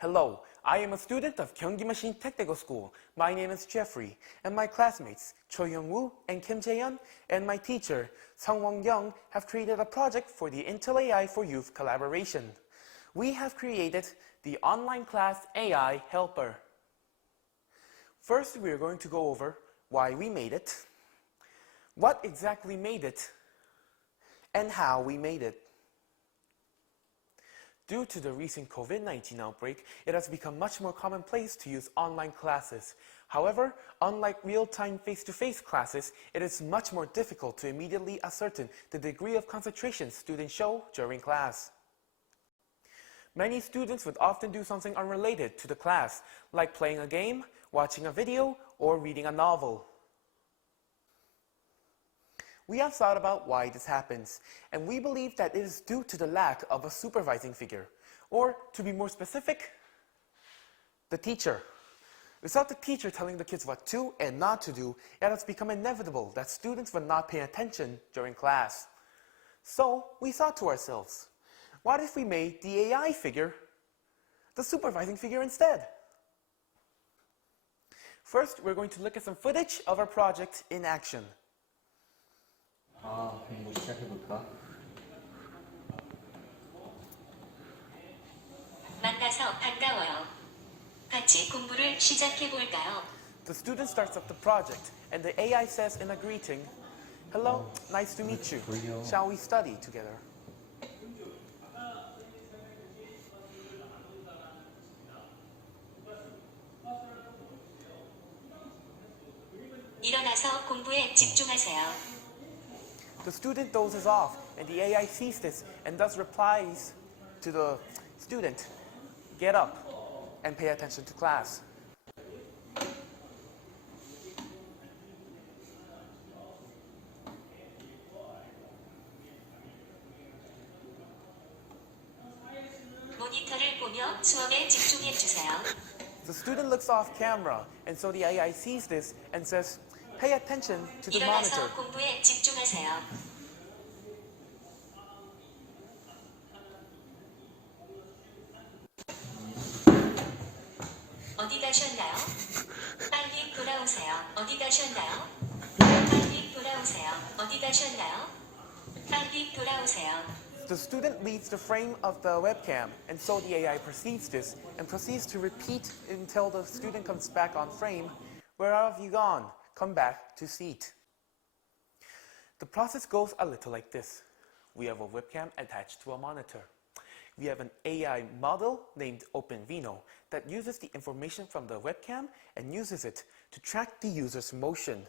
Hello, I am a student of Gyeonggi Machine Technical School. My name is Jeffrey, and my classmates Cho Young-woo and Kim Jae-yeon and my teacher Sung Won-young have created a project for the Intel AI for Youth collaboration. We have created the online class AI helper. First, we are going to go over why we made it, what exactly made it, and how we made it. Due to the recent COVID-19 outbreak, it has become much more commonplace to use online classes. However, unlike real-time face-to-face classes, it is much more difficult to immediately ascertain the degree of concentration students show during class. Many students would often do something unrelated to the class, like playing a game, watching a video, or reading a novel. We have thought about why this happens, and we believe that it is due to the lack of a supervising figure, or to be more specific, the teacher. Without the teacher telling the kids what to and not to do, it has become inevitable that students will not pay attention during class. So we thought to ourselves, what if we made the AI figure the supervising figure instead? First, we're going to look at some footage of our project in action. 공부 시작해볼까? 만나서 반가워요. 같이 공부를 시작해볼까요? The student starts up the project, and the AI says in a greeting, "Hello, nice to meet you. Shall we study together?" 일어나서 공부에 집중하세요. The student dozes off, and the AI sees this and thus replies to the student, "Get up and pay attention to class." 모니터를 보며 수업에 집중해주세요. The student looks off camera, and so the AI sees this and says, "Pay attention to the monitor." 일어나서 공부에 집중하세요. 어디 가셨나요? 빨리 돌아오세요. 어디 가셨나요? 빨리 돌아오세요. 어디 가셨나요? 빨리 돌아오세요. The student leaves the frame of the webcam, and so the AI perceives this and proceeds to repeat until the student comes back on frame. "Where have you gone? Come back to seat." The process goes a little like this. We have a webcam attached to a monitor. We have an AI model named OpenVino that uses the information from the webcam and uses it to track the user's motion.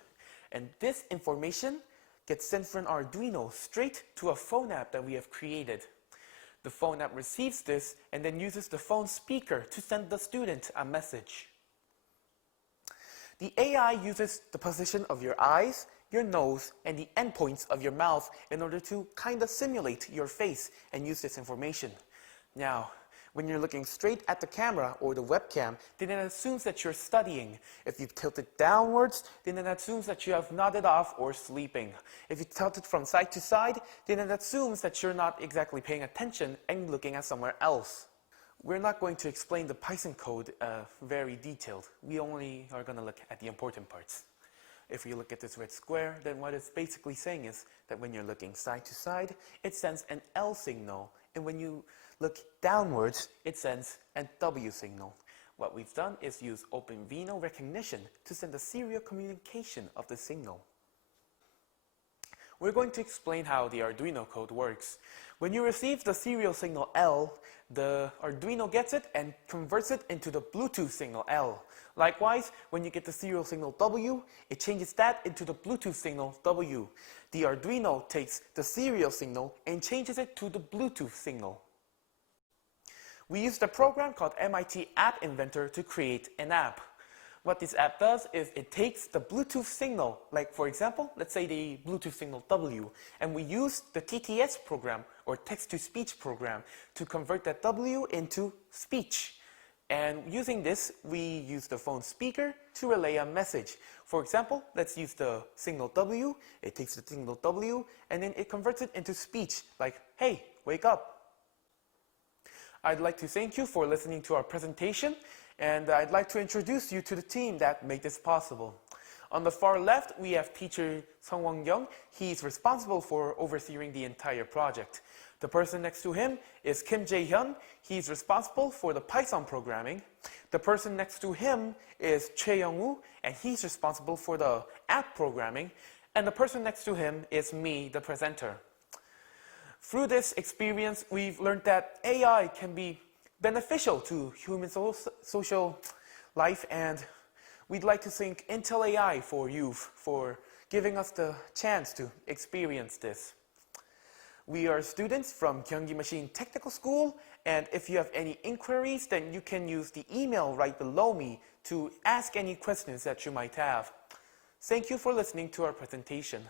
And this information gets sent from Arduino straight to a phone app that we have created. The phone app receives this and then uses the phone speaker to send the student a message. The AI uses the position of your eyes, your nose, and the endpoints of your mouth in order to kind of simulate your face and use this information. Now, when you're looking straight at the camera or the webcam, then it assumes that you're studying. If you tilt it downwards, then it assumes that you have nodded off or sleeping. If you tilt it from side to side, then it assumes that you're not exactly paying attention and looking at somewhere else. We're not going to explain the Python code very detailed. We only are going to look at the important parts. If you look at this red square, then what it's basically saying is that when you're looking side to side, it sends an L signal. And when you look downwards, it sends a W signal. What we've done is use OpenVino recognition to send a serial communication of the signal. We're going to explain how the Arduino code works. When you receive the serial signal L, the Arduino gets it and converts it into the Bluetooth signal L. Likewise, when you get the serial signal W, it changes that into the Bluetooth signal W. The Arduino takes the serial signal and changes it to the Bluetooth signal. We used a program called MIT App Inventor to create an app. What this app does is it takes the Bluetooth signal, like for example, let's say the Bluetooth signal W, and we use the TTS program, or text-to-speech program, to convert that W into speech. And using this, we use the phone speaker to relay a message. For example, let's use the signal W. It takes the signal W, and then it converts it into speech, like, "Hey, wake up." I'd like to thank you for listening to our presentation, and I'd like to introduce you to the team that made this possible. On the far left, we have teacher Sung Won-kyung. He's responsible for overseeing the entire project. The person next to him is Kim Jae-hyun. He's responsible for the Python programming. The person next to him is Choi Young-woo, and he's responsible for the app programming. And the person next to him is me, the presenter. Through this experience, we've learned that AI can be beneficial to human social life, and we'd like to thank Intel AI for youth for giving us the chance to experience this. We are students from Gyeonggi Machine Technical School, and if you have any inquiries, then you can use the email right below me to ask any questions that you might have. Thank you for listening to our presentation.